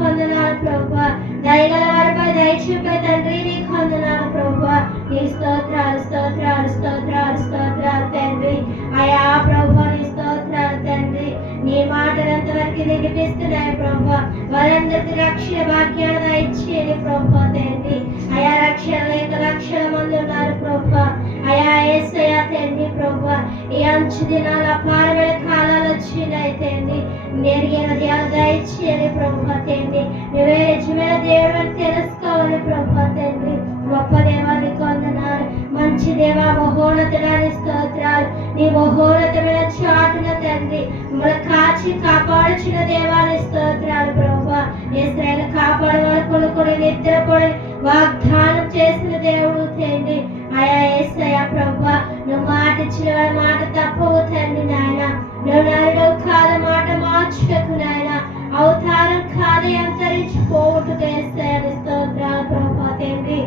వందనాలు ప్రభువా. దయగల వారిపై దయ చూపే తండ్రి నీకు వందనాలు ప్రభువా. నీ స్తోత్రాలు స్తోత్రాలు స్తోత్రాలు స్తోత్రాలు తండ్రి. అయా ప్రభువా నీ స్తోత్రాలు తండ్రి. నీ మాటలు ఎంతవరకు నిలిపిస్తున్నాయి ప్రభువా. వారందరికీ రక్షణ భాగ్యాన్ని దయచేయండి ప్రభువా తండ్రి. అయా రక్షణ లేక లక్షల మంది ఉన్నారు ప్రభువా. అయా యేసయ్యా తండ్రి ప్రభువా. ఈ అంచు దినాల అపారమైన కాలాలు వచ్చినాయి తండ్రి. నెరిగిన దేవాలు దయచేయండి ప్రభువా తండ్రి. నువ్వే నిజమైన దేవుడు అని తెలుసుకోవాలి ప్రభువా తండ్రి. గొప్ప దేవానికి వందనాలు. మంచి దేవా మహోన్నతుడానికి స్తోత్రాలు. నీ మహోన్నతమైన చాటున తండ్రి మమ్మల్ని కాచి కాపాడుచిన దేవాన్ని స్తోత్రాలు ప్రభువా. ఇశ్రాయేలు కాపాడవాళ్ళు కొనుక్కొని నిద్రపడి వాగ్దానం చేసిన దేవుడు తండ్రి. అయా యేసయ్యా ప్రభువా. నువ్వు మాట ఇచ్చిన వాడి మాట తప్పవు తండ్రి నాయన. నువ్వు నరుడు కాదు మాట మార్చుటకు నాయన. అవతారం కాదు అంతరించిపోవుటకు యేసయ్యా స్తోత్రాలు ప్రభువా తండ్రి.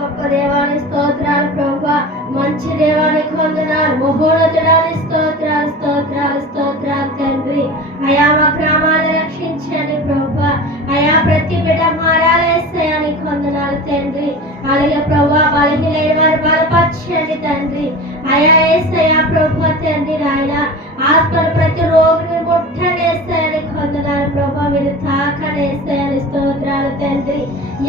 గొప్ప దేవాని స్తోత్రాలు ప్రభువా. మంచి దేవానికి వందనాలు. మహోన్నతుడానికి స్తోత్రాలు స్తోత్రాలు స్తోత్రాలు తండ్రి. అయా మా గ్రామాన్ని రక్షించండి ప్రభువా. అయా ప్రతి బిడ్డ మారాలేస్తాయానికి వందనాలు తండ్రి. అలాగే ప్రభువా బలహీనైన వారు బలపరచండి తండ్రి. అయా యేసయ్యా ప్రభువా తండ్రి నాయన. ఆత్మల ప్రతి రోగిని ముట్టండి యేసయ్యానికి వందనాలు ప్రభువా. మీరు తాకండి యేసయ్యాని స్తోత్రాలు తండ్రి.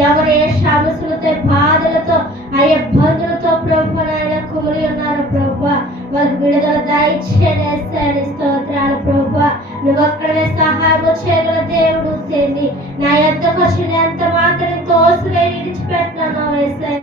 ఎవరు ఏ సమస్యలతో బాధలతో ఆ ఇబ్బందులతో ప్రభువా నాయన కుమిలి ఉన్నారు ప్రభువా. వారికి విడుదల దయచేయండి యేసయ్యాని స్తోత్రాలు ప్రభువా. నువ్వు ఒక్కడే సహాయం చేయగల దేవుడు తండ్రి. నా యొద్దకు వచ్చిన ఎంత మాత్రం తోసులే విడిచిపెట్టినాను యేసయ్యా.